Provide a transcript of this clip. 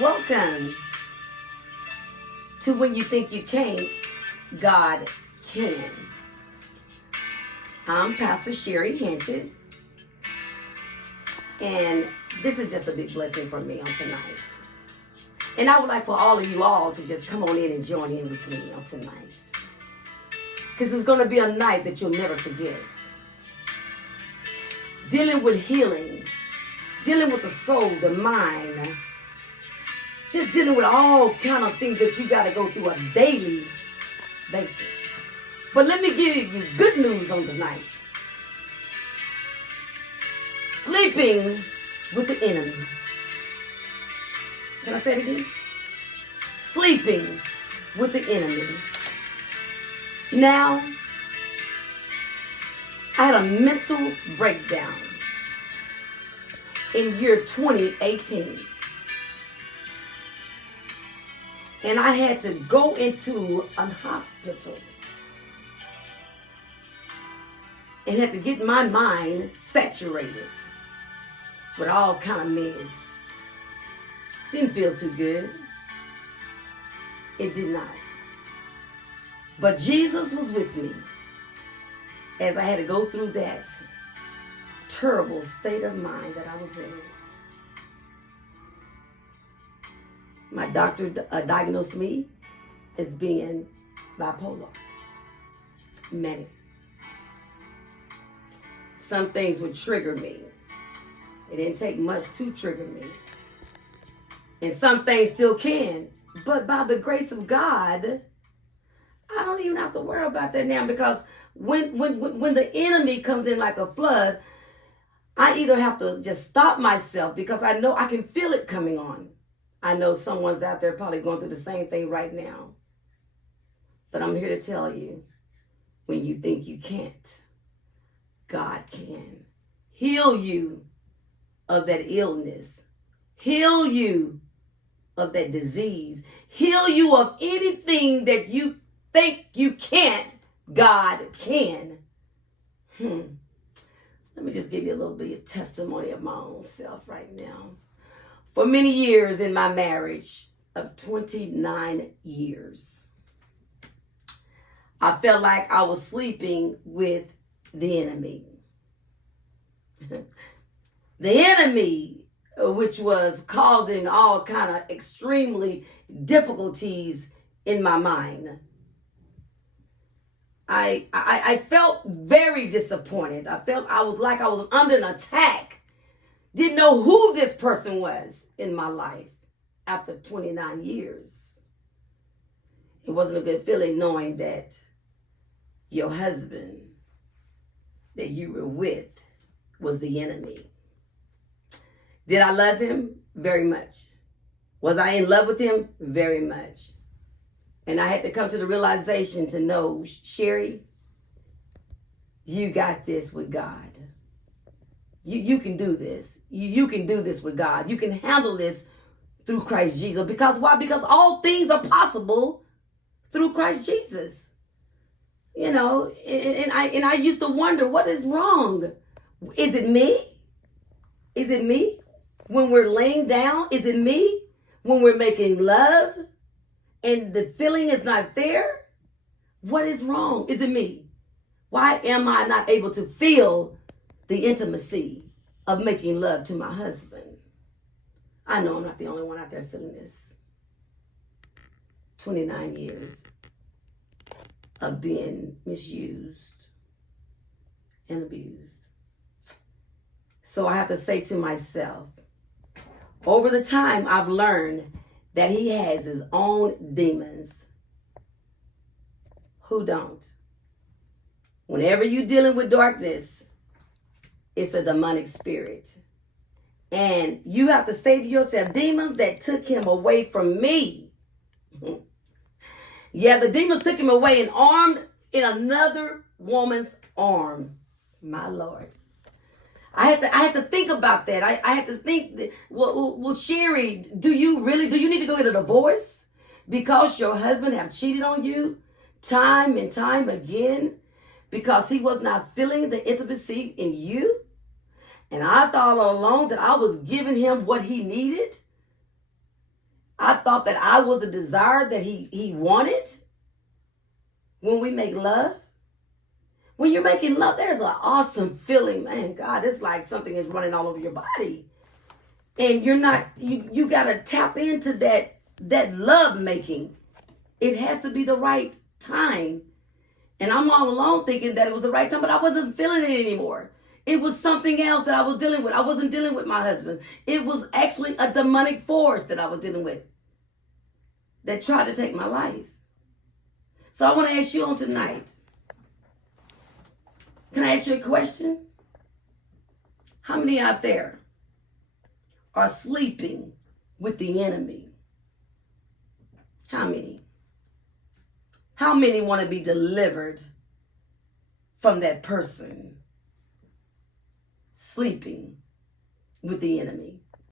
Welcome to When You Think You Can't, God Can. I'm Pastor Sherry Henchett, and this is just a big blessing for me on tonight. And I would like for all of you all to just come on in and join in with me on tonight. Because it's going to be a night that you'll never forget. Dealing with healing, dealing with the soul, the mind, just dealing with all kind of things that you got to go through a daily basis. But let me give you good news on tonight. Sleeping with the enemy. Can I say it again? Sleeping with the enemy. Now, I had a mental breakdown in year 2018. And I had to go into a hospital and had to get my mind saturated with all kind of meds. Didn't feel too good. It did not. But Jesus was with me as I had to go through that terrible state of mind that I was in. My doctor diagnosed me as being bipolar, manic. Some things would trigger me. It didn't take much to trigger me. And some things still can. But by the grace of God, I don't even have to worry about that now, because when the enemy comes in like a flood, I either have to just stop myself because I know I can feel it coming on. I know someone's out there probably going through the same thing right now. But I'm here to tell you, when you think you can't, God can heal you of that illness, heal you of that disease, heal you of anything that you think you can't. God can. Let me just give you a little bit of testimony of my own self right now. For many years in my marriage of 29 years, I felt like I was sleeping with the enemy. The enemy, which was causing all kind of extremely difficulties in my mind. I felt very disappointed. I felt I was under an attack. Didn't know who this person was in my life after 29 years. It wasn't a good feeling knowing that your husband that you were with was the enemy. Did I love him? Very much. Was I in love with him? Very much. And I had to come to the realization to know, Sherry, you got this with God. You can do this. You can do this with God. You can handle this through Christ Jesus. Because why? Because all things are possible through Christ Jesus. You know, and I used to wonder, what is wrong? Is it me? Is it me? When we're laying down, is it me? When we're making love and the feeling is not there? What is wrong? Is it me? Why am I not able to feel the intimacy of making love to my husband? I know I'm not the only one out there feeling this. 29 years of being misused and abused. So I have to say to myself, over the time I've learned that he has his own demons. Who don't? Whenever you're dealing with darkness, it's a demonic spirit. And you have to say to yourself, demons that took him away from me. Yeah, the demons took him away and armed in another woman's arm. My Lord. I had to think about that. I had to think, well, Sherry, do you need to go get a divorce because your husband have cheated on you time and time again because he was not feeling the intimacy in you? And I thought all along that I was giving him what he needed. I thought that I was the desire that he wanted when we make love. When you're making love, there's an awesome feeling, man. God, it's like something is running all over your body. And you're not, you got to tap into that love making. It has to be the right time. And I'm all alone thinking that it was the right time, but I wasn't feeling it anymore. It was something else that I was dealing with. I wasn't dealing with my husband. It was actually a demonic force that I was dealing with that tried to take my life. So I want to ask you on tonight. Can I ask you a question? How many out there are sleeping with the enemy? How many? How many want to be delivered from that person sleeping with the enemy?